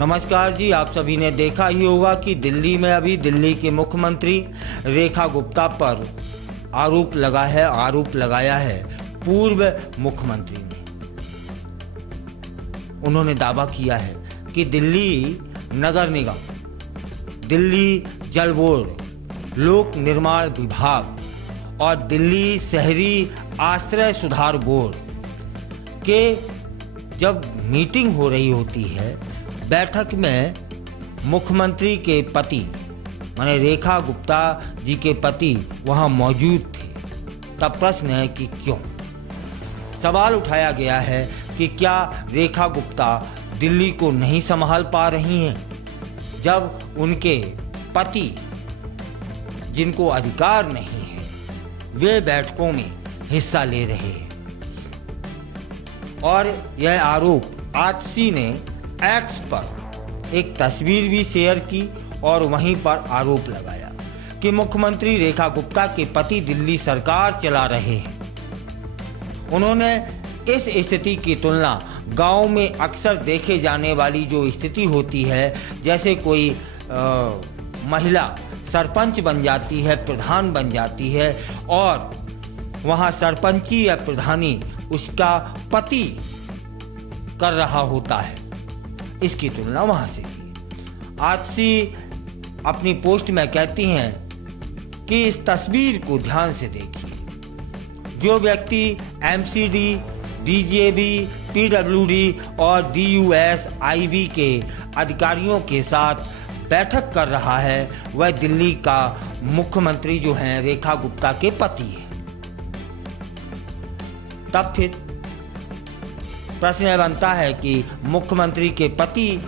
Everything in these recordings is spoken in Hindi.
नमस्कार जी, आप सभी ने देखा ही होगा कि दिल्ली में अभी दिल्ली के मुख्यमंत्री रेखा गुप्ता पर आरोप लगाया है पूर्व मुख्यमंत्री ने। उन्होंने दावा किया है कि दिल्ली नगर निगम, दिल्ली जल बोर्ड, लोक निर्माण विभाग और दिल्ली शहरी आश्रय सुधार बोर्ड के जब मीटिंग हो रही होती है, बैठक में मुख्यमंत्री के पति माने रेखा गुप्ता जी के पति वहां मौजूद थे। तब प्रश्न है कि क्यों? सवाल उठाया गया है कि क्या रेखा गुप्ता दिल्ली को नहीं संभाल पा रही हैं, जब उनके पति जिनको अधिकार नहीं है वे बैठकों में हिस्सा ले रहे हैं। और यह आरोप आतिशी ने एक्स पर एक तस्वीर भी शेयर की और वहीं पर आरोप लगाया कि मुख्यमंत्री रेखा गुप्ता के पति दिल्ली सरकार चला रहे हैं। उन्होंने इस स्थिति की तुलना गांव में अक्सर देखे जाने वाली जो स्थिति होती है, जैसे कोई महिला सरपंच बन जाती है, प्रधान बन जाती है और वहां सरपंची या प्रधानी उसका पति कर रहा होता है, इसकी तुलना वहां से की। आतिशी अपनी पोस्ट में कहती हैं कि इस तस्वीर को ध्यान से देखिए। जो व्यक्ति एमसीडी, डीजेबी, पीडब्ल्यूडी और डीयूएसआईबी के अधिकारियों के साथ बैठक कर रहा है, वह दिल्ली का मुख्यमंत्री जो हैं रेखा गुप्ता के पति हैं। तब फिर प्रश्न बनता है कि मुख्यमंत्री के पति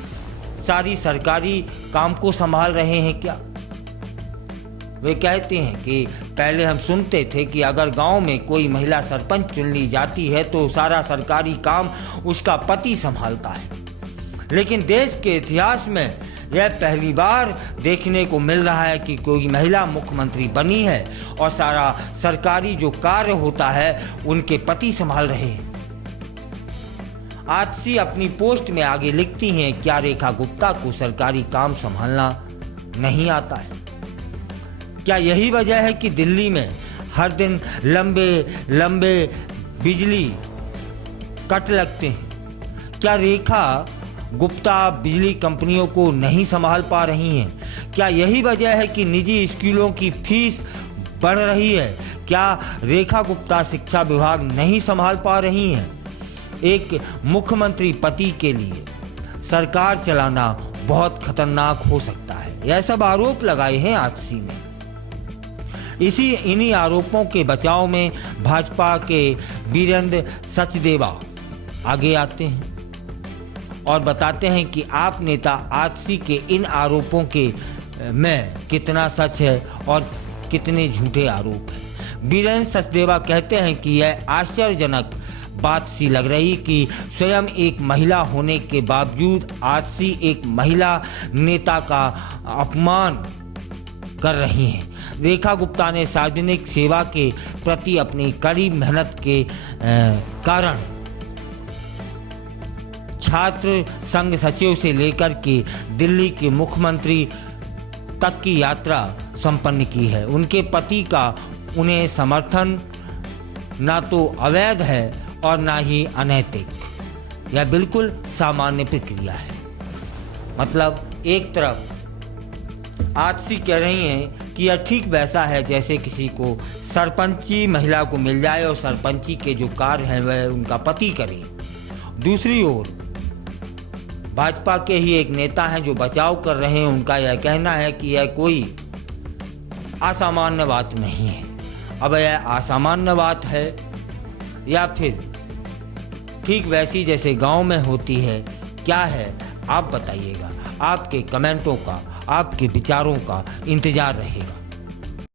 सारी सरकारी काम को संभाल रहे हैं क्या? वे कहते हैं कि पहले हम सुनते थे कि अगर गांव में कोई महिला सरपंच चुन ली जाती है तो सारा सरकारी काम उसका पति संभालता है, लेकिन देश के इतिहास में यह पहली बार देखने को मिल रहा है कि कोई महिला मुख्यमंत्री बनी है और सारा सरकारी जो कार्य होता है उनके पति संभाल रहे हैं। आतिशी अपनी पोस्ट में आगे लिखती हैं, क्या रेखा गुप्ता को सरकारी काम संभालना नहीं आता है? क्या यही वजह है कि दिल्ली में हर दिन लंबे लंबे बिजली कट लगते हैं? क्या रेखा गुप्ता बिजली कंपनियों को नहीं संभाल पा रही हैं? क्या यही वजह है कि निजी स्कूलों की फीस बढ़ रही है? क्या रेखा गुप्ता शिक्षा विभाग नहीं संभाल पा रही हैं? एक मुख्यमंत्री पति के लिए सरकार चलाना बहुत खतरनाक हो सकता है। यह सब आरोप लगाए हैं आतिशी ने। इन्हीं आरोपों के बचाव में भाजपा के वीरेंद्र सचदेवा आगे आते हैं और बताते हैं कि आप नेता आतिशी के इन आरोपों के में कितना सच है और कितने झूठे आरोप हैं। वीरेंद्र सचदेवा कहते हैं कि यह आश्चर्यजनक बात सी लग रही कि स्वयं एक महिला होने के बावजूद आतिशी एक महिला नेता का अपमान कर रही हैं। रेखा गुप्ता ने सार्वजनिक सेवा के प्रति अपनी कड़ी मेहनत के कारण छात्र संघ सचिव से लेकर के दिल्ली के मुख्यमंत्री तक की यात्रा संपन्न की है। उनके पति का उन्हें समर्थन ना तो अवैध है और ना ही अनैतिक, यह बिल्कुल सामान्य प्रक्रिया है। मतलब एक तरफ आतिशी कह रही हैं कि यह ठीक वैसा है जैसे किसी को सरपंची महिला को मिल जाए और सरपंची के जो कार्य हैं वह उनका पति करे। दूसरी ओर भाजपा के ही एक नेता हैं जो बचाव कर रहे हैं, उनका यह कहना है कि यह कोई असामान्य बात नहीं है। अब यह असामान्य बात है या फिर ठीक वैसी जैसे गांव में होती है, क्या है आप बताइएगा। आपके कमेंटों का, आपके विचारों का इंतजार रहेगा।